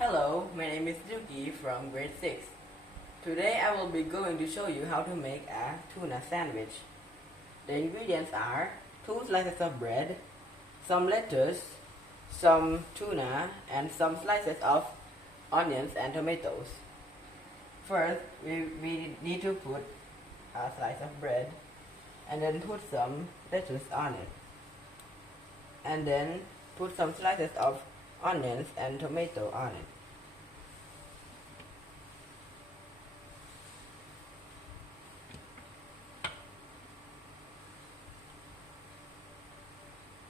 Hello, my name is Yuki from grade 6. Today I will be going to show you how to make a tuna sandwich. The ingredients are 2 slices of bread, some lettuce, some tuna, and some slices of onions and tomatoes. First, we need to put a slice of bread and then put some lettuce on it. And then put some slices of onions and tomato on it.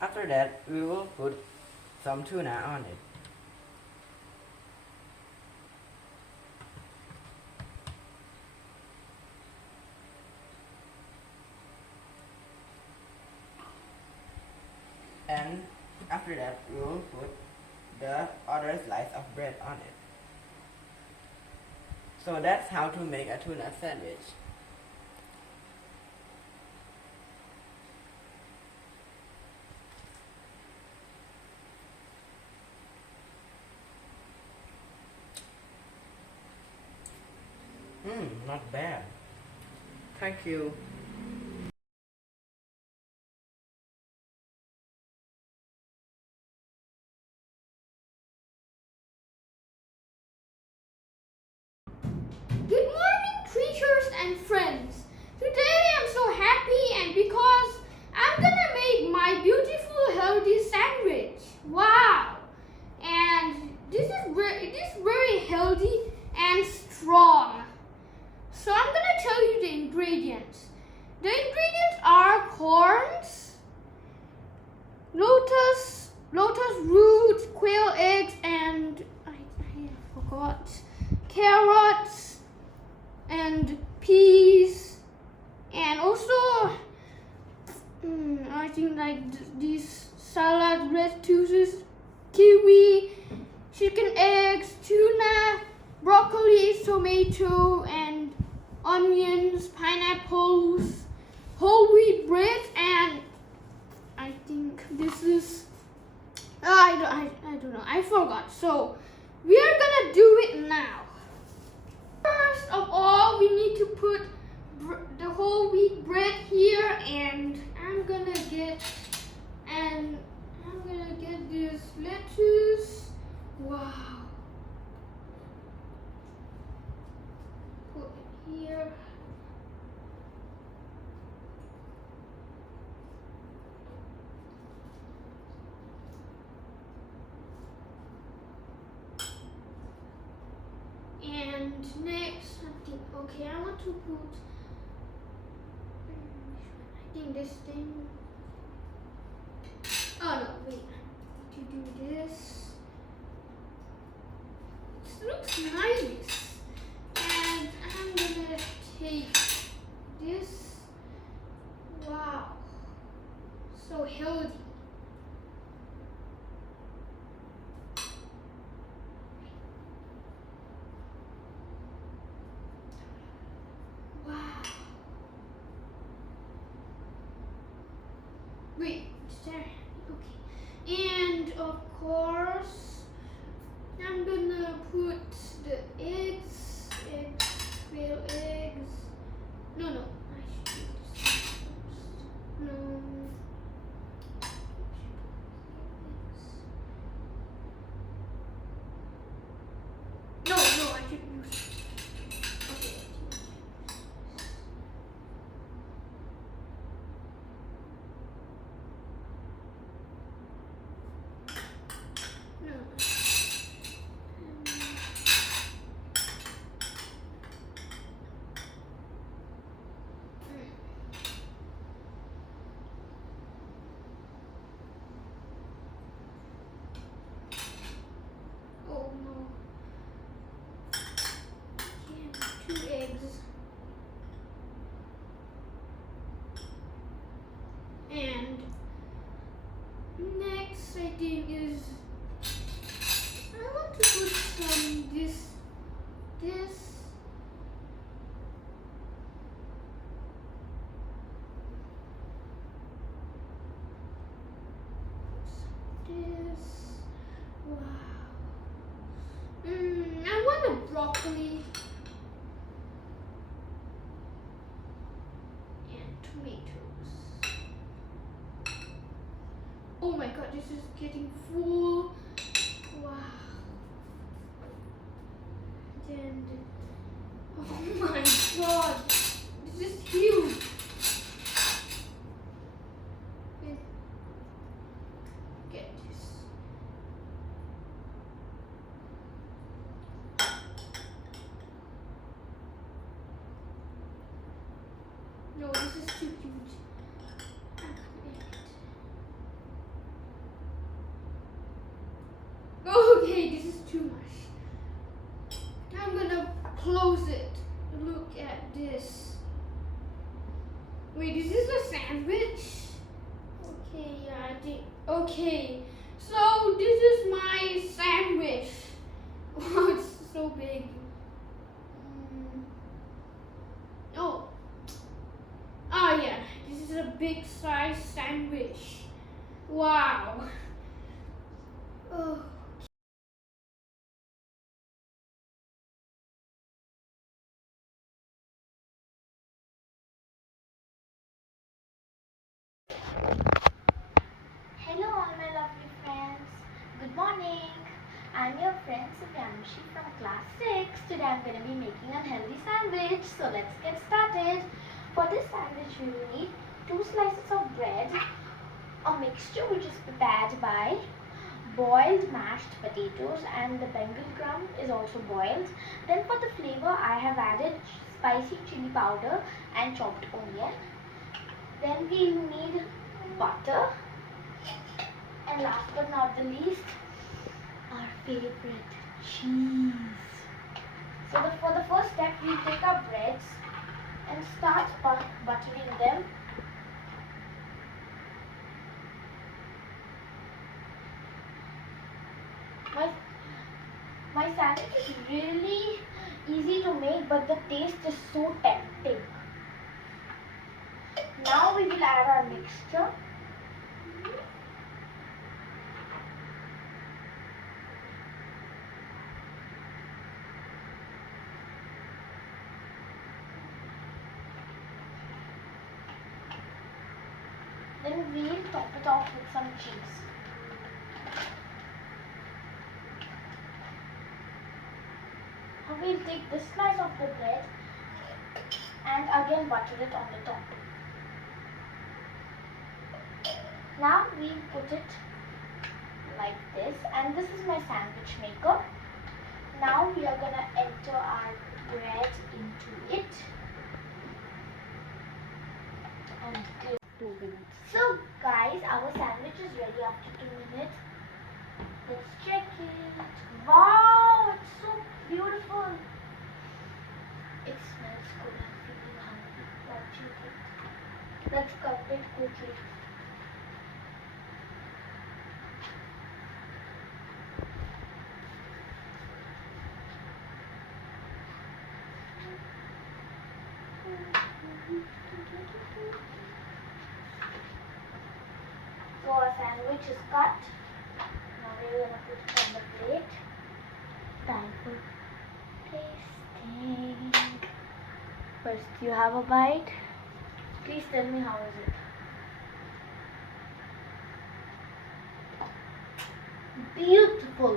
After that, we will put some tuna on it. And after that, we will put the other slice of bread on it. So that's how to make a tuna sandwich. Not bad. Thank you. Good morning, creatures and friends. Today I'm so happy and because I'm gonna make my beautiful healthy sandwich. Wow! And it is very healthy and strong. So I'm gonna tell you the ingredients. The ingredients are corns, lotus root, quail eggs, and I forgot carrots and peas, and also I think like these salad lettuces, kiwi, chicken eggs, tuna, broccoli, tomato, and onions, pineapples, whole wheat bread, and I think this is I don't know, I forgot. So we are gonna do it now. First of all, we need to put the whole wheat bread here, and I'm gonna get this lettuce. Wow. Put it here. And next, I want to put, I think this thing, oh no, wait, to do this. It looks nice. And I'm gonna take this. Wow, so healthy. Wow. Wait, there. Okay. And of course, I'm gonna put the eggs, quail eggs. No, I should do this first. No. No, I should use. Okay. No. Oh no. Yeah, 2 eggs. And next I think is I want to put some this this wow. I want a broccoli and tomatoes. Oh my god, this is getting full. Wow. And oh my god, this is huge. And get this. No, this is too huge. I can't eat it. Okay, this is too much. I'm gonna close it. Look at this. Wait, is this a sandwich? Okay, yeah, I think. Okay, so this is my sandwich. Wow, it's so big. Oh. Ah, yeah, this is a big size sandwich. Wow. Oh. Hello all my lovely friends. Good morning. I'm your friend Suvyanushi from class 6. Today I'm going to be making a healthy sandwich. So let's get started. For this sandwich we will need 2 slices of bread, a mixture which is prepared by boiled mashed potatoes and the Bengal gram is also boiled. Then for the flavor I have added spicy chili powder and chopped onion. Then we need butter. And last but not the least, our favorite cheese. So for the first step, we take our breads and start buttering them. My sandwich is really easy to make, but the taste is so tempting. Now we will add our mixture. Then we'll top it off with some cheese. Now we'll take this slice of the bread and again butter it on the top. Now we'll put it like this, and this is my sandwich maker. Now we are gonna enter our bread into it. And give 2 minutes. So guys, our sandwich is ready after 2 minutes. Let's check it. Wow, it's so beautiful. It smells good. I'm feeling hungry. What do you think? Let's cut it quickly. So our sandwich is cut. Now we're gonna put it on the plate. Time for tasting. First you have a bite. Please tell me how is it? Beautiful.